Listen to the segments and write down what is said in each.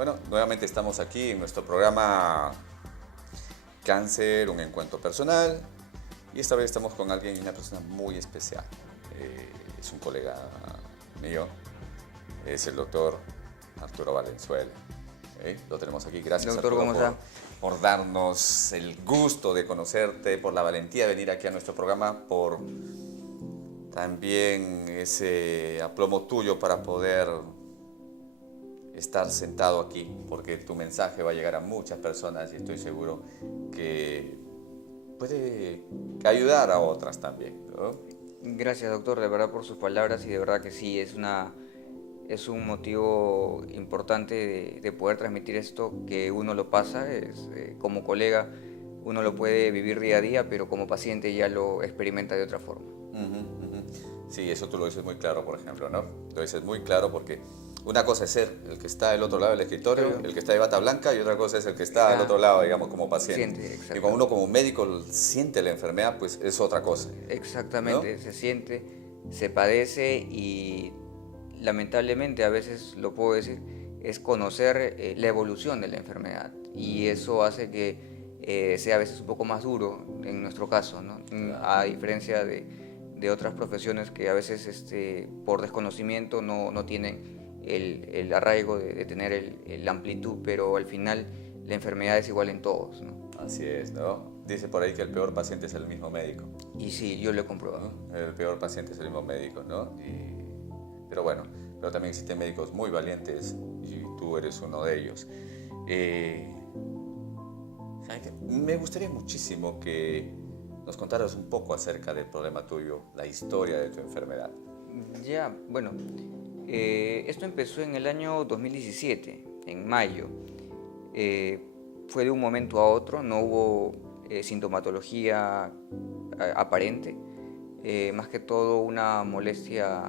Bueno, nuevamente estamos aquí en nuestro programa Cáncer, un encuentro personal. Y esta vez estamos con una persona muy especial. Es un colega mío, es el doctor Arturo Valenzuela. Lo tenemos aquí. Gracias, Doctor, Arturo, ¿cómo está? por darnos el gusto de conocerte, por la valentía de venir aquí a nuestro programa, por también ese aplomo tuyo para poder estar sentado aquí, porque tu mensaje va a llegar a muchas personas y estoy seguro que puede ayudar a otras también, ¿no? Gracias, doctor, de verdad por sus palabras y de verdad que sí, es un motivo importante de poder transmitir esto que uno lo pasa, como colega uno lo puede vivir día a día, pero como paciente ya lo experimenta de otra forma. Sí, eso tú lo dices muy claro, por ejemplo, ¿no? Lo dices muy claro porque una cosa es ser el que está al otro lado del escritorio, Pero, el que está de bata blanca, y otra cosa es el que está al otro lado, digamos, como paciente. siente, Y cuando uno como médico siente la enfermedad, pues es otra cosa, ¿no? exactamente, se siente, se padece y lamentablemente a veces lo puedo decir, es conocer la evolución de la enfermedad y eso hace que sea a veces un poco más duro en nuestro caso, ¿no? A diferencia de otras profesiones que a veces por desconocimiento no tienen el arraigo de tener la amplitud, pero al final la enfermedad es igual en todos, ¿no? Así es, ¿no? Dice por ahí que el peor paciente es el mismo médico, Y sí, yo lo he comprobado. ¿no? El peor paciente es el mismo médico, ¿no? Pero bueno, pero también existen médicos muy valientes y tú eres uno de ellos. ¿Sabes qué? Me gustaría muchísimo que nos contaras un poco acerca del problema tuyo, la historia de tu enfermedad. Ya, bueno, esto empezó en el año 2017, en mayo. Fue de un momento a otro, no hubo sintomatología aparente, más que todo una molestia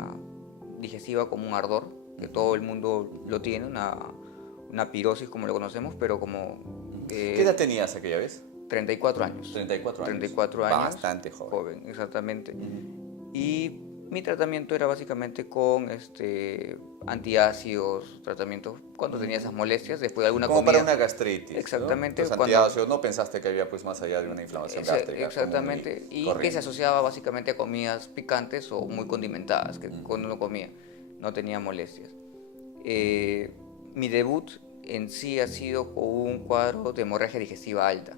digestiva como un ardor, que todo el mundo lo tiene, una pirosis como lo conocemos, pero como ¿Qué edad tenías aquella vez? 34 años. 34 años. 34 años. Bastante joven. Joven, exactamente. Y mi tratamiento era básicamente con antiácidos, tratamientos cuando tenía esas molestias, después de alguna Como comida. para una gastritis, Exactamente. ¿no? Los antiácidos, no pensaste que había pues más allá de una inflamación gástrica. Exactamente. Y que se asociaba básicamente a comidas picantes o muy condimentadas, que cuando uno comía no tenía molestias. Mi debut en sí ha sido con un cuadro de hemorragia digestiva alta.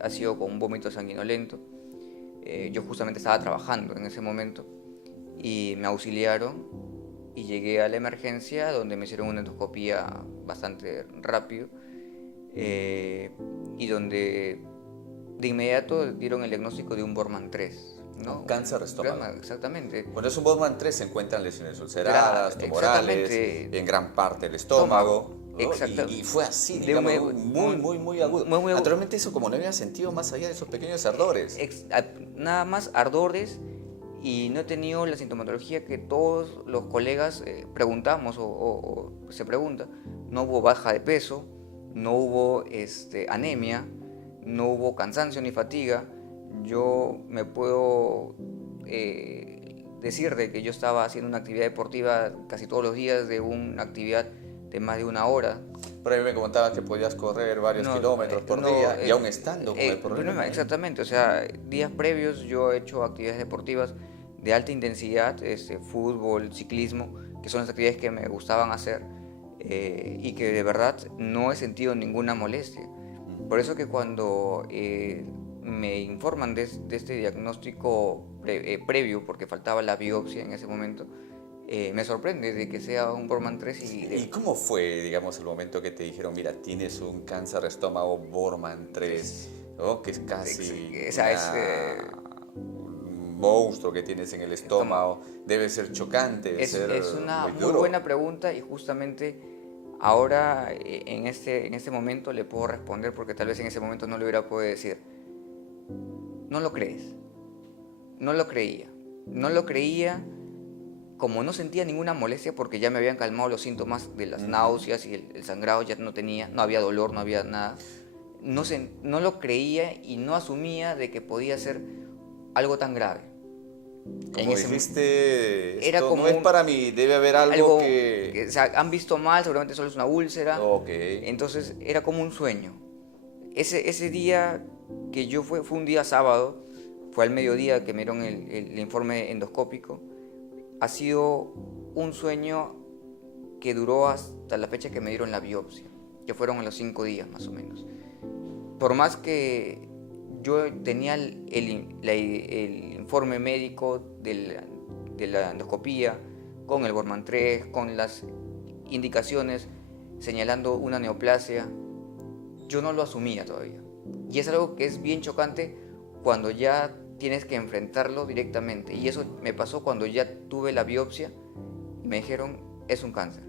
Ha sido con un vómito sanguinolento. Yo justamente estaba trabajando en ese momento y me auxiliaron y llegué a la emergencia donde me hicieron una endoscopía bastante rápido y donde de inmediato dieron el diagnóstico de un Bormann 3, ¿no? Un cáncer de estómago. Exactamente. Cuando es un Bormann 3 se encuentran lesiones ulceradas, tumorales, en gran parte del estómago. ¿No? Y fue así, digamos, muy agudo. Naturalmente eso como no había sentido más allá de esos pequeños ardores. Nada más ardores y no he tenido la sintomatología que todos los colegas preguntamos o se pregunta. No hubo baja de peso, no hubo anemia, no hubo cansancio ni fatiga. Yo me puedo decir de que yo estaba haciendo una actividad deportiva casi todos los días, de una actividad de más de una hora. Pero a mí me comentabas que podías correr varios kilómetros por día y aún estando con el problema. Exactamente, o sea, días previos yo he hecho actividades deportivas de alta intensidad, fútbol, ciclismo, que son las actividades que me gustaban hacer y que de verdad no he sentido ninguna molestia. Por eso que cuando me informan de este diagnóstico previo, porque faltaba la biopsia en ese momento, me sorprende de que sea un Bormann 3 ¿Y cómo fue, digamos, el momento que te dijeron, mira, tienes un cáncer de estómago Bormann 3, ¿no? Que es casi un monstruo que tienes en el estómago? Debe ser chocante, es una muy duro. buena pregunta y justamente ahora en este momento le puedo responder porque tal vez en ese momento no le hubiera podido decir. No lo crees. No lo creía. No lo creía. Como no sentía ninguna molestia porque ya me habían calmado los síntomas de las náuseas y el sangrado ya no tenía, no había dolor, no había nada, no lo creía y no asumía de que podía ser algo tan grave. Como dijiste, era esto como no es para mí, debe haber algo que... O sea, han visto mal, seguramente solo es una úlcera. Ok. Entonces era como un sueño. Ese día que yo fue un día sábado, fue al mediodía que me dieron el informe endoscópico. Ha sido un sueño que duró hasta la fecha que me dieron la biopsia, que fueron a los 5 días más o menos. Por más que yo tenía el informe médico de la endoscopía, con el Bormann 3, con las indicaciones señalando una neoplasia, yo no lo asumía todavía. Y es algo que es bien chocante cuando ya tienes que enfrentarlo directamente. Y eso me pasó cuando ya tuve la biopsia y me dijeron, es un cáncer.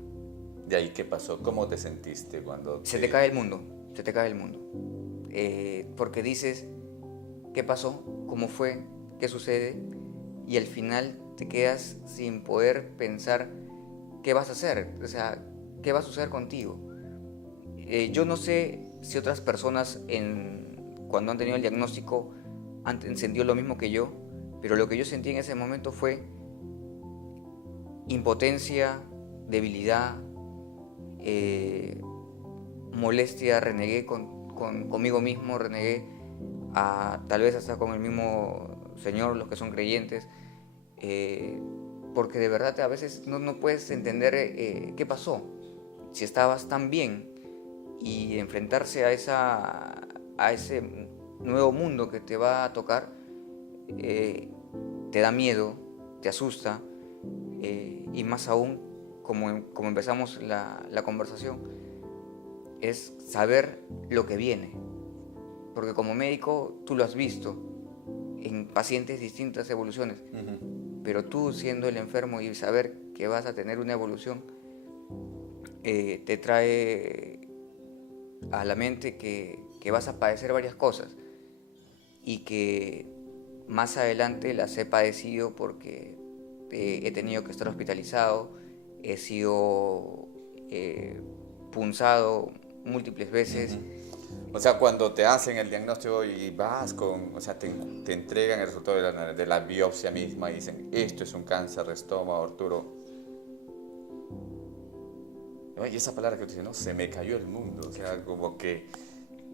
¿De ahí qué pasó? ¿Cómo te sentiste cuando Se te cae el mundo, se te cae el mundo. Porque dices, ¿qué pasó? ¿Cómo fue? ¿Qué sucede? Y al final te quedas sin poder pensar qué vas a hacer, o sea, qué va a suceder contigo. Yo no sé si otras personas cuando han tenido el diagnóstico han sentido lo mismo que yo, pero lo que yo sentí en ese momento fue impotencia, debilidad, molestia, renegué conmigo mismo, renegué tal vez hasta con el mismo Señor, los que son creyentes, porque de verdad a veces no puedes entender qué pasó, si estabas tan bien, y enfrentarse a ese nuevo mundo que te va a tocar, te da miedo, te asusta, y más aún, como empezamos la conversación, es saber lo que viene, porque como médico tú lo has visto en pacientes distintas evoluciones, pero tú siendo el enfermo y saber que vas a tener una evolución, te trae a la mente que vas a padecer varias cosas y que más adelante las he padecido porque he tenido que estar hospitalizado, he sido punzado múltiples veces. O sea, cuando te hacen el diagnóstico y vas o sea, te entregan el resultado de la biopsia misma y dicen, esto es un cáncer de estómago, Arturo. Y esa palabra que tú dices, ¿no? Se me cayó el mundo. O sea, como que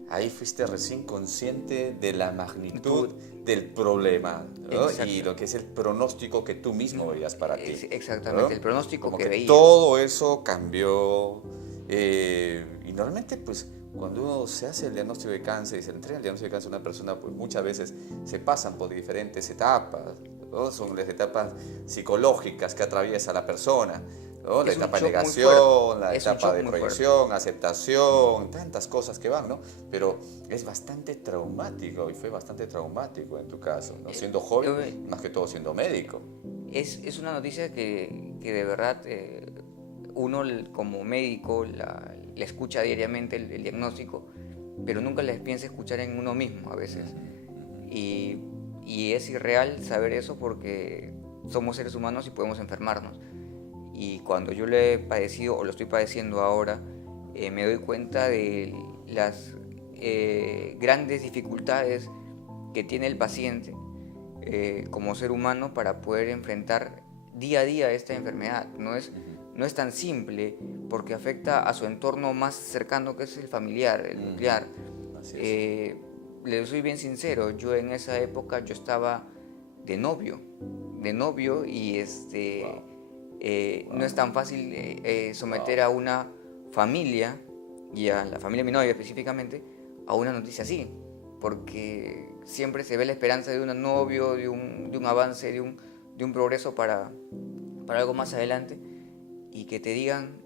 ahí fuiste recién consciente de la magnitud del problema, ¿no? Y lo que es el pronóstico que tú mismo veías para ti. Exactamente, ¿no? El pronóstico como que veía. Todo eso cambió. Y normalmente, pues, cuando uno se hace el diagnóstico de cáncer y se le entrega el diagnóstico de cáncer a una persona, pues muchas veces se pasan por diferentes etapas, ¿no? Son las etapas psicológicas que atraviesa la persona, ¿no? La etapa de negación, la etapa de proyección, aceptación, tantas cosas que van, ¿no? Pero es bastante traumático y fue bastante traumático en tu caso, ¿no? Siendo joven, más que todo siendo médico. Es una noticia que de verdad uno como médico le escucha diariamente el diagnóstico, pero nunca les piensa escuchar en uno mismo a veces. Y es irreal saber eso porque somos seres humanos y podemos enfermarnos. Y cuando yo lo he padecido o lo estoy padeciendo ahora, me doy cuenta de las grandes dificultades que tiene el paciente como ser humano para poder enfrentar día a día esta enfermedad. No es tan simple porque afecta a su entorno más cercano, que es el familiar, el nuclear. Le soy bien sincero, yo en esa época yo estaba de novio y no es tan fácil someter a una familia, y a la familia de mi novia específicamente, a una noticia así, porque siempre se ve la esperanza de un novio, de un avance, de un progreso para algo más adelante, y que te digan,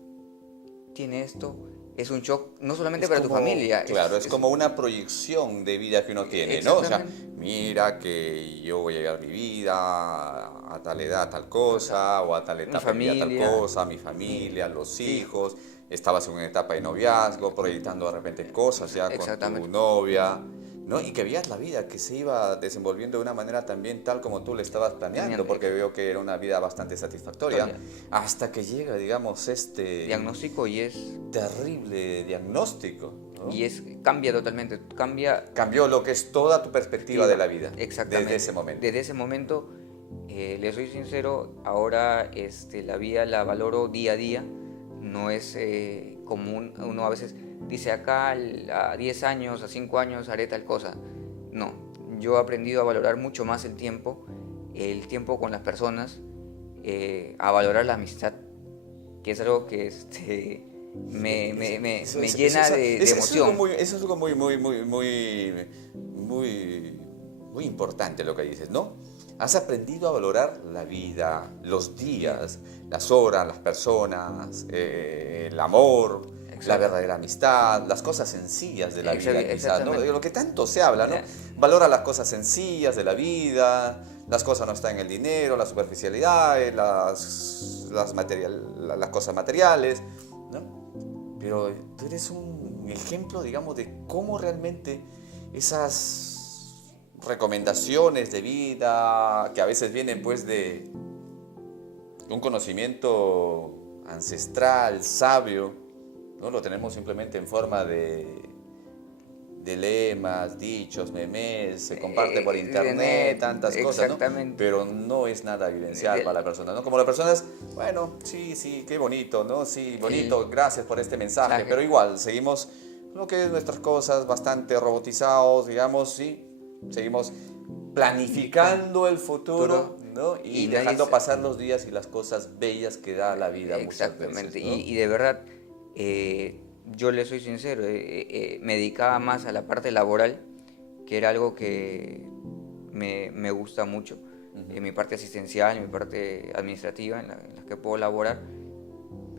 tiene esto, es un shock, no solamente para tu familia. Claro, es como una proyección de vida que uno tiene, ¿no? O sea, mira que yo voy a llegar mi vida a tal edad, tal cosa, o a tal etapa de vida, tal cosa, mi familia, los hijos. Estabas en una etapa de noviazgo, proyectando de repente cosas ya con tu novia, ¿no? Y que veías la vida que se iba desenvolviendo de una manera también tal como tú le estabas planeando, porque veo que era una vida bastante satisfactoria, hasta que llega, digamos, este diagnóstico y es terrible diagnóstico, ¿no? Y cambia totalmente, cambió lo que es toda tu perspectiva de la vida. Exactamente. Desde ese momento. Desde ese momento Le soy sincero, ahora la vida la valoro día a día. No es como uno a veces dice acá a 10 años, a 5 años haré tal cosa. No, yo he aprendido a valorar mucho más el tiempo con las personas, a valorar la amistad, que es algo que me llena de emoción. Eso es algo muy importante lo que dices, ¿no? Has aprendido a valorar la vida, los días, las horas, las personas, el amor, la verdadera amistad, las cosas sencillas de la vida, quizás, ¿no? De lo que tanto se habla, ¿no? Valora las cosas sencillas de la vida, las cosas no están en el dinero, la superficialidad, las cosas materiales, ¿no? Pero tú eres un ejemplo, digamos, de cómo realmente esas recomendaciones de vida que a veces vienen pues de un conocimiento ancestral, sabio, no lo tenemos simplemente en forma de lemas, dichos, memes, se comparte por internet, tantas cosas, ¿no? Pero no es nada evidencial para la persona, ¿no? Como la persona es, bueno, sí, qué bonito, ¿no? Sí, bonito, gracias por este mensaje, pero igual seguimos lo que es nuestras cosas bastante robotizados, digamos, sí. Seguimos planificando el futuro, ¿no? Y dejando pasar los días y las cosas bellas que da la vida. Exactamente, muchas veces, ¿no? y de verdad, yo le soy sincero, me dedicaba más a la parte laboral, que era algo que me gusta mucho, en mi parte asistencial, en mi parte administrativa, en la que puedo laborar,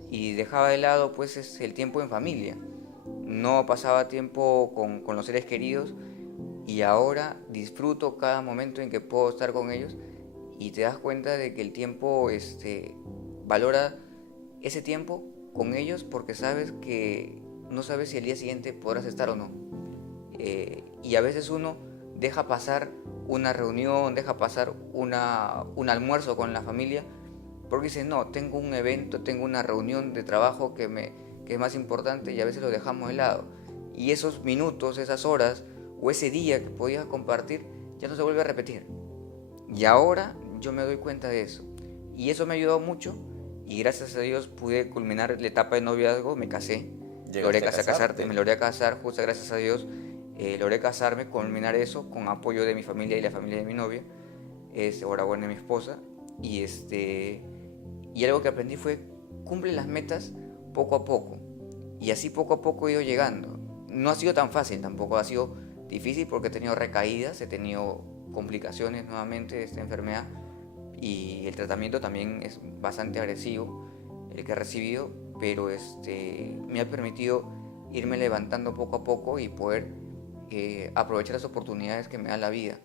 y dejaba de lado pues el tiempo en familia. No pasaba tiempo con los seres queridos, y ahora disfruto cada momento en que puedo estar con ellos, y te das cuenta de que el tiempo valora ese tiempo con ellos, porque sabes que no sabes si el día siguiente podrás estar o no. Y a veces uno deja pasar una reunión, deja pasar un almuerzo con la familia, porque dices, no, tengo un evento, tengo una reunión de trabajo que es más importante, y a veces lo dejamos de lado. Y esos minutos, esas horas, o ese día que podías compartir, ya no se vuelve a repetir. Y ahora yo me doy cuenta de eso. Y eso me ha ayudado mucho, y gracias a Dios pude culminar la etapa de noviazgo, me casé. Logré me logré casar, justo gracias a Dios, logré casarme, culminar eso con apoyo de mi familia y la familia de mi novia, ahora bueno, de mi esposa. Y algo que aprendí fue, cumple las metas poco a poco. Y así poco a poco he ido llegando. No ha sido tan fácil tampoco, ha sido difícil porque he tenido recaídas, he tenido complicaciones nuevamente de esta enfermedad, y el tratamiento también es bastante agresivo el que he recibido, pero me ha permitido irme levantando poco a poco y poder aprovechar las oportunidades que me da la vida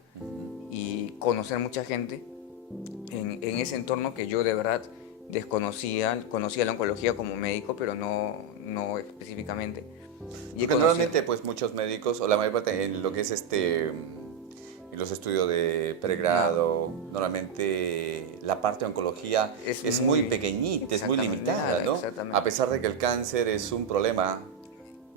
y conocer mucha gente en ese entorno que yo de verdad desconocía. Conocía la oncología como médico, pero no específicamente. Porque normalmente pues muchos médicos, o la mayor parte en lo que es en los estudios de pregrado, normalmente la parte de oncología es muy pequeñita, es muy limitada, ¿no? A pesar de que el cáncer es un problema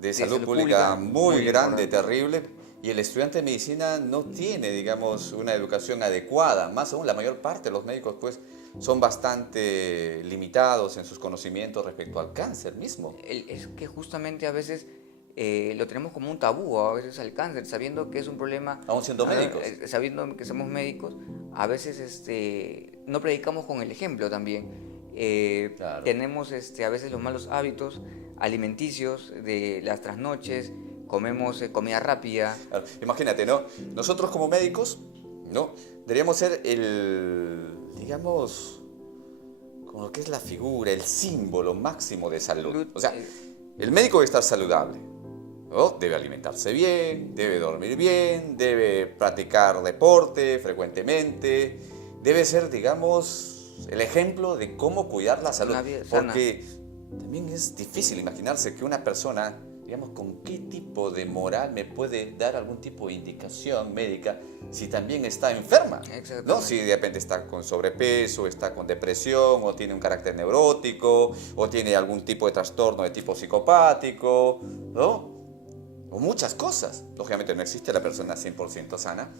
de salud pública muy grande, importante, terrible, y el estudiante de medicina no tiene, digamos, una educación adecuada. Más aún, la mayor parte de los médicos pues son bastante limitados en sus conocimientos respecto al cáncer mismo. Es que justamente a veces lo tenemos como un tabú, a veces al cáncer, sabiendo que es un problema. Aún siendo médicos. Sabiendo que somos médicos, a veces no predicamos con el ejemplo también. Claro. Tenemos a veces los malos hábitos alimenticios de las trasnoches, comemos comida rápida. Claro. Imagínate, ¿no? Nosotros como médicos, ¿no? Deberíamos ser digamos, como lo que es la figura, el símbolo máximo de salud. O sea, el médico debe estar saludable, ¿no? Debe alimentarse bien, debe dormir bien, debe practicar deporte frecuentemente, debe ser, digamos, el ejemplo de cómo cuidar la salud. Porque también es difícil imaginarse que una persona, digamos, con qué tipo de moral me puede dar algún tipo de indicación médica si también está enferma, ¿no? Si de repente está con sobrepeso, está con depresión, o tiene un carácter neurótico, o tiene algún tipo de trastorno de tipo psicopático, ¿no? O muchas cosas. Lógicamente no existe la persona 100% sana,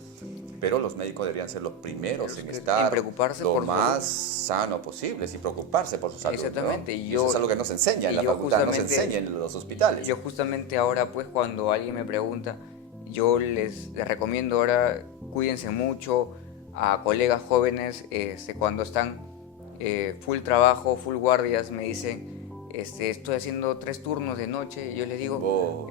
pero los médicos deberían ser los primeros en estar preocuparse lo por más sano posible, y preocuparse por su salud. Exactamente. ¿no? Y eso es algo que no se enseña en la facultad, no se enseña en los hospitales. Yo justamente ahora, pues, cuando alguien me pregunta, yo les recomiendo ahora, cuídense mucho a colegas jóvenes, cuando están full trabajo, full guardias, me dicen, estoy haciendo 3 turnos de noche, y yo les digo,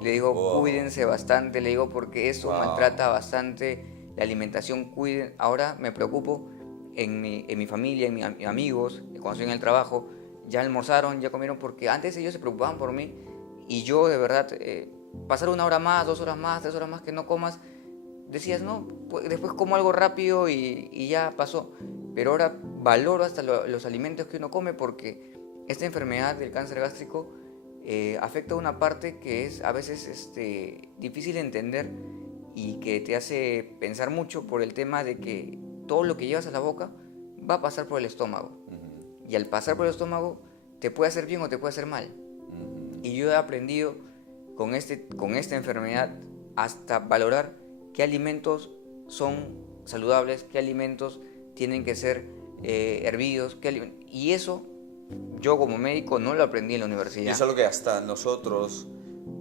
cuídense bastante, le digo, porque eso maltrata bastante la alimentación. Ahora me preocupo en mi familia, en mis amigos, cuando estoy en el trabajo, ya almorzaron, ya comieron, porque antes ellos se preocupaban por mí, y yo de verdad, pasar 1 hora más, 2 horas más, 3 horas más que no comas, decías, no, pues después como algo rápido y ya pasó. Pero ahora valoro hasta los alimentos que uno come, porque esta enfermedad del cáncer gástrico afecta a una parte que es a veces difícil de entender, y que te hace pensar mucho por el tema de que todo lo que llevas a la boca va a pasar por el estómago. Y al pasar por el estómago te puede hacer bien o te puede hacer mal. Y yo he aprendido con esta enfermedad hasta valorar qué alimentos son saludables, qué alimentos tienen que ser hervidos, y eso yo como médico no lo aprendí en la universidad. Y eso es lo que hasta nosotros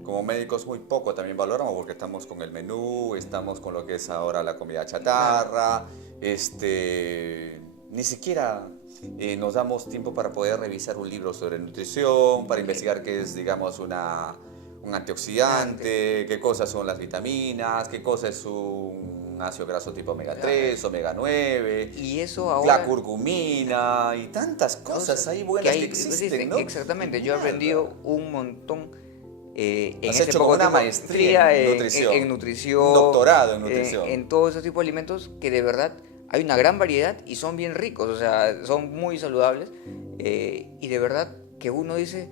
como médicos muy poco también valoramos, porque estamos con el menú, estamos con lo que es ahora la comida chatarra, ni siquiera nos damos tiempo para poder revisar un libro sobre nutrición, para investigar qué es, digamos, un antioxidante, qué cosas son las vitaminas, qué cosa es un ácido graso tipo omega 3, omega 9, y eso ahora, la curcumina y tantas cosas ahí buenas que existen, ¿no? Exactamente, yo he aprendido un montón. Has hecho una maestría en nutrición, un doctorado en nutrición. En todo ese tipo de alimentos que de verdad hay una gran variedad y son bien ricos, o sea, son muy saludables, y de verdad que uno dice,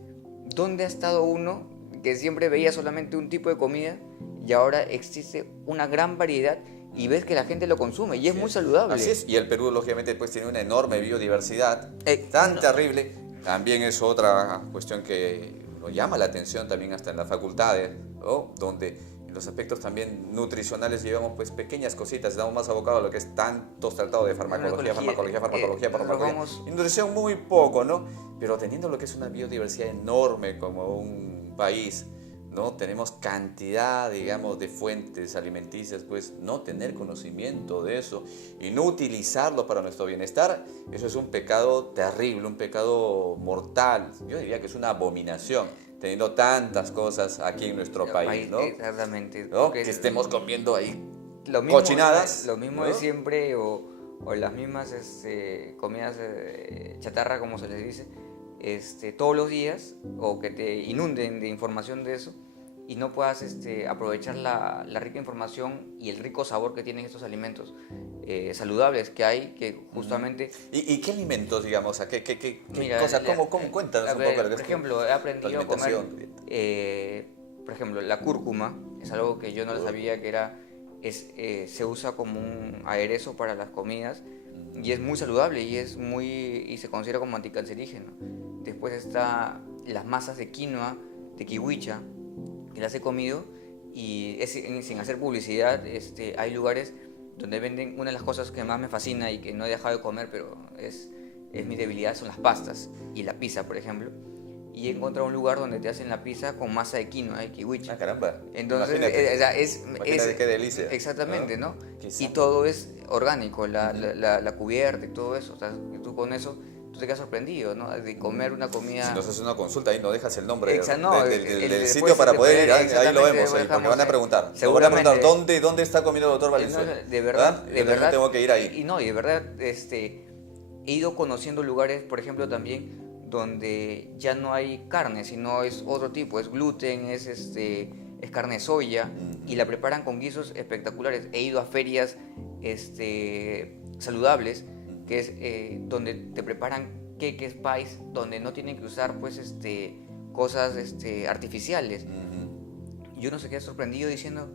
¿dónde ha estado uno que siempre veía solamente un tipo de comida y ahora existe una gran variedad y ves que la gente lo consume y es muy saludable? Así es, y el Perú lógicamente pues tiene una enorme biodiversidad tan terrible. También es otra cuestión que nos llama la atención también hasta en las facultades, ¿no? Donde en los aspectos también nutricionales llevamos pues pequeñas cositas, estamos más abocados a lo que es tantos tratados de farmacología, y nutrición muy poco, ¿no? Pero teniendo lo que es una biodiversidad enorme como un país, ¿no? Tenemos cantidad, digamos, de fuentes alimenticias, pues no tener conocimiento de eso y no utilizarlo para nuestro bienestar, eso es un pecado terrible, un pecado mortal. Yo diría que es una abominación, teniendo tantas cosas aquí en nuestro país, ¿no? Exactamente. ¿No? Que estemos comiendo ahí cochinadas. Lo mismo, ¿no? de siempre, o las mismas comidas chatarra, como se les dice, todos los días, o que te inunden de información de eso y no puedas aprovechar la rica información y el rico sabor que tienen estos alimentos saludables que hay, que justamente... ¿Y qué alimentos, digamos? ¿Qué Mira, cosas? ¿Cómo cuéntanos un poco? Por ejemplo, he aprendido a comer, por ejemplo, la cúrcuma, es algo que yo no sabía que era, se usa como un aderezo para las comidas y es muy saludable y se considera como anticancerígeno. Después está las masas de quinoa, de kiwicha, que las he comido y sin hacer publicidad, hay lugares donde venden una de las cosas que más me fascina y que no he dejado de comer, pero es mi debilidad, son las pastas y la pizza, por ejemplo. Y he encontrado un lugar donde te hacen la pizza con masa de quinoa, de kiwicha. Ah, caramba. Entonces, imagínate qué delicia. Exactamente, ¿no? Y todo es orgánico, la cubierta y todo eso. O sea, tú con eso, tú te quedas sorprendido, ¿no? De comer una comida... Si nos haces una consulta ahí, no dejas el nombre del sitio después para poder ir, ahí lo vemos, dejamos, porque van a preguntar. Seguramente. Van a preguntar, ¿dónde está comiendo el doctor Valenzuela? De verdad, de verdad tengo que ir ahí. Y de verdad, he ido conociendo lugares, por ejemplo, también donde ya no hay carne, sino es otro tipo, es gluten, es carne de soya, y la preparan con guisos espectaculares. He ido a ferias saludables, que es donde te preparan cakes, pies, donde no tienen que usar pues cosas artificiales. Y uno se queda sorprendido diciendo,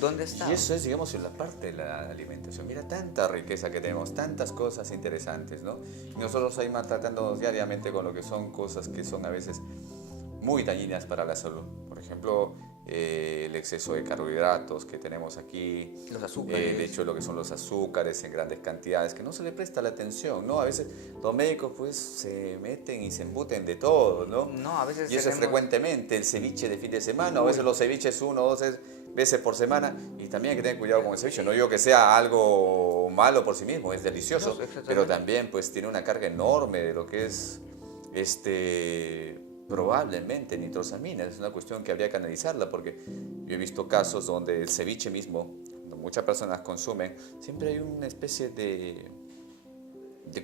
¿dónde está? Y eso es, digamos, en la parte de la alimentación. Mira, tanta riqueza que tenemos, tantas cosas interesantes, ¿no? Y nosotros ahí tratándonos diariamente con lo que son cosas que son a veces muy dañinas para la salud. Por ejemplo, el exceso de carbohidratos que tenemos aquí, Los azúcares. el hecho de lo que son los azúcares en grandes cantidades, que no se le presta la atención, ¿no? A veces los médicos pues se meten y se embuten de todo, ¿no? No, a veces Y eso es frecuentemente, el ceviche de fin de semana, a veces los ceviches 1 o 2 veces por semana, y también hay que tener cuidado con el ceviche. No digo que sea algo malo por sí mismo, es delicioso, No, exactamente. pero también pues tiene una carga enorme de lo que es probablemente nitrosamina. Es una cuestión que habría que analizarla, porque yo he visto casos donde el ceviche mismo, donde muchas personas consumen, siempre hay una especie de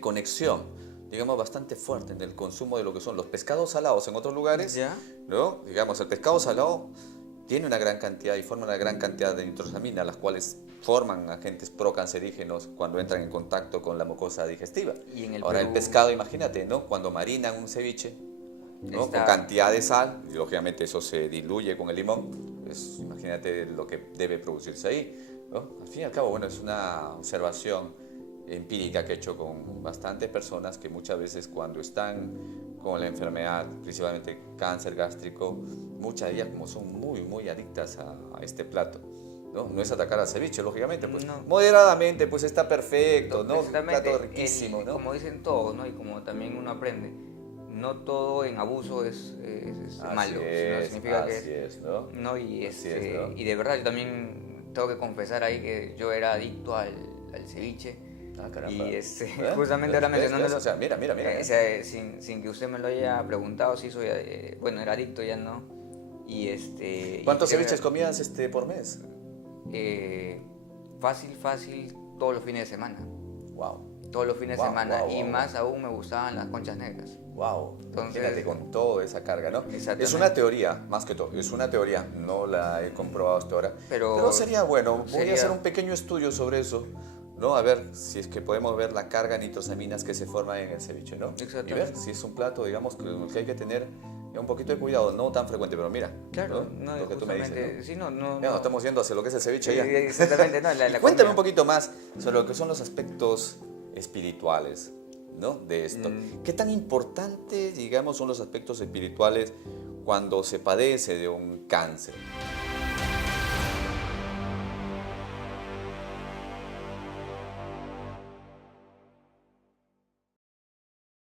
conexión, digamos, bastante fuerte en el consumo de lo que son los pescados salados en otros lugares, ¿Ya? ¿no? Digamos, el pescado salado tiene una gran cantidad y forma una gran cantidad de nitrosamina, las cuales forman agentes procancerígenos cuando entran en contacto con la mucosa digestiva. Y en el Ahora, el Perú- pescado, imagínate, ¿no? Cuando marinan un ceviche, ¿no? Está- Con cantidad de sal, y lógicamente eso se diluye con el limón, pues imagínate lo que debe producirse ahí, ¿no? Al fin y al cabo, bueno, es una observación empírica que he hecho con bastantes personas que muchas veces cuando están con la enfermedad, principalmente cáncer gástrico, muchas de ellas como son muy adictas a este plato. ¿No? No es atacar al ceviche, lógicamente, pues No. moderadamente, pues está perfecto, ¿no? Un Precisamente, plato riquísimo, ¿no? como dicen todos, ¿no? Y como también uno aprende, no todo en abuso es malo, sino significa que así es, ¿no? ¿no? Y, Así es, ¿no? y de verdad yo también tengo que confesar ahí que yo era adicto al ceviche. Ah, caramba. Y ¿Ves? justamente ahora ¿Ves? mencionándolo, O sea, mira. o sea, sin que usted me lo haya preguntado, sí soy, bueno, era adicto, ya no. Y ¿Cuántos y- ceviches comías por mes? fácil, todos los fines de semana. Wow, Todos los fines de Wow, semana. wow, y wow. más aún me gustaban las conchas negras. wow. Entonces- Imagínate con toda esa carga, ¿no? Exactamente. Es una teoría, más que todo, es una teoría, no la he comprobado hasta ahora. Pero sería bueno, voy a hacer un pequeño estudio sobre eso, ¿no? A ver si es que podemos ver la carga de nitrosaminas que se forma en el ceviche, ¿no? Y Exactamente. ver si es un plato, digamos, con el que hay que tener un poquito de cuidado, no tan frecuente, pero mira, Claro, ¿no? no, Lo que tú me dices, justamente, ¿no? sí, no. Ya, estamos yendo hacia lo que es el ceviche ya. Exactamente, no, la Cuéntame comida. un poquito más sobre lo que son los aspectos espirituales, ¿no? De esto. ¿Qué tan importantes, digamos, son los aspectos espirituales cuando se padece de un cáncer?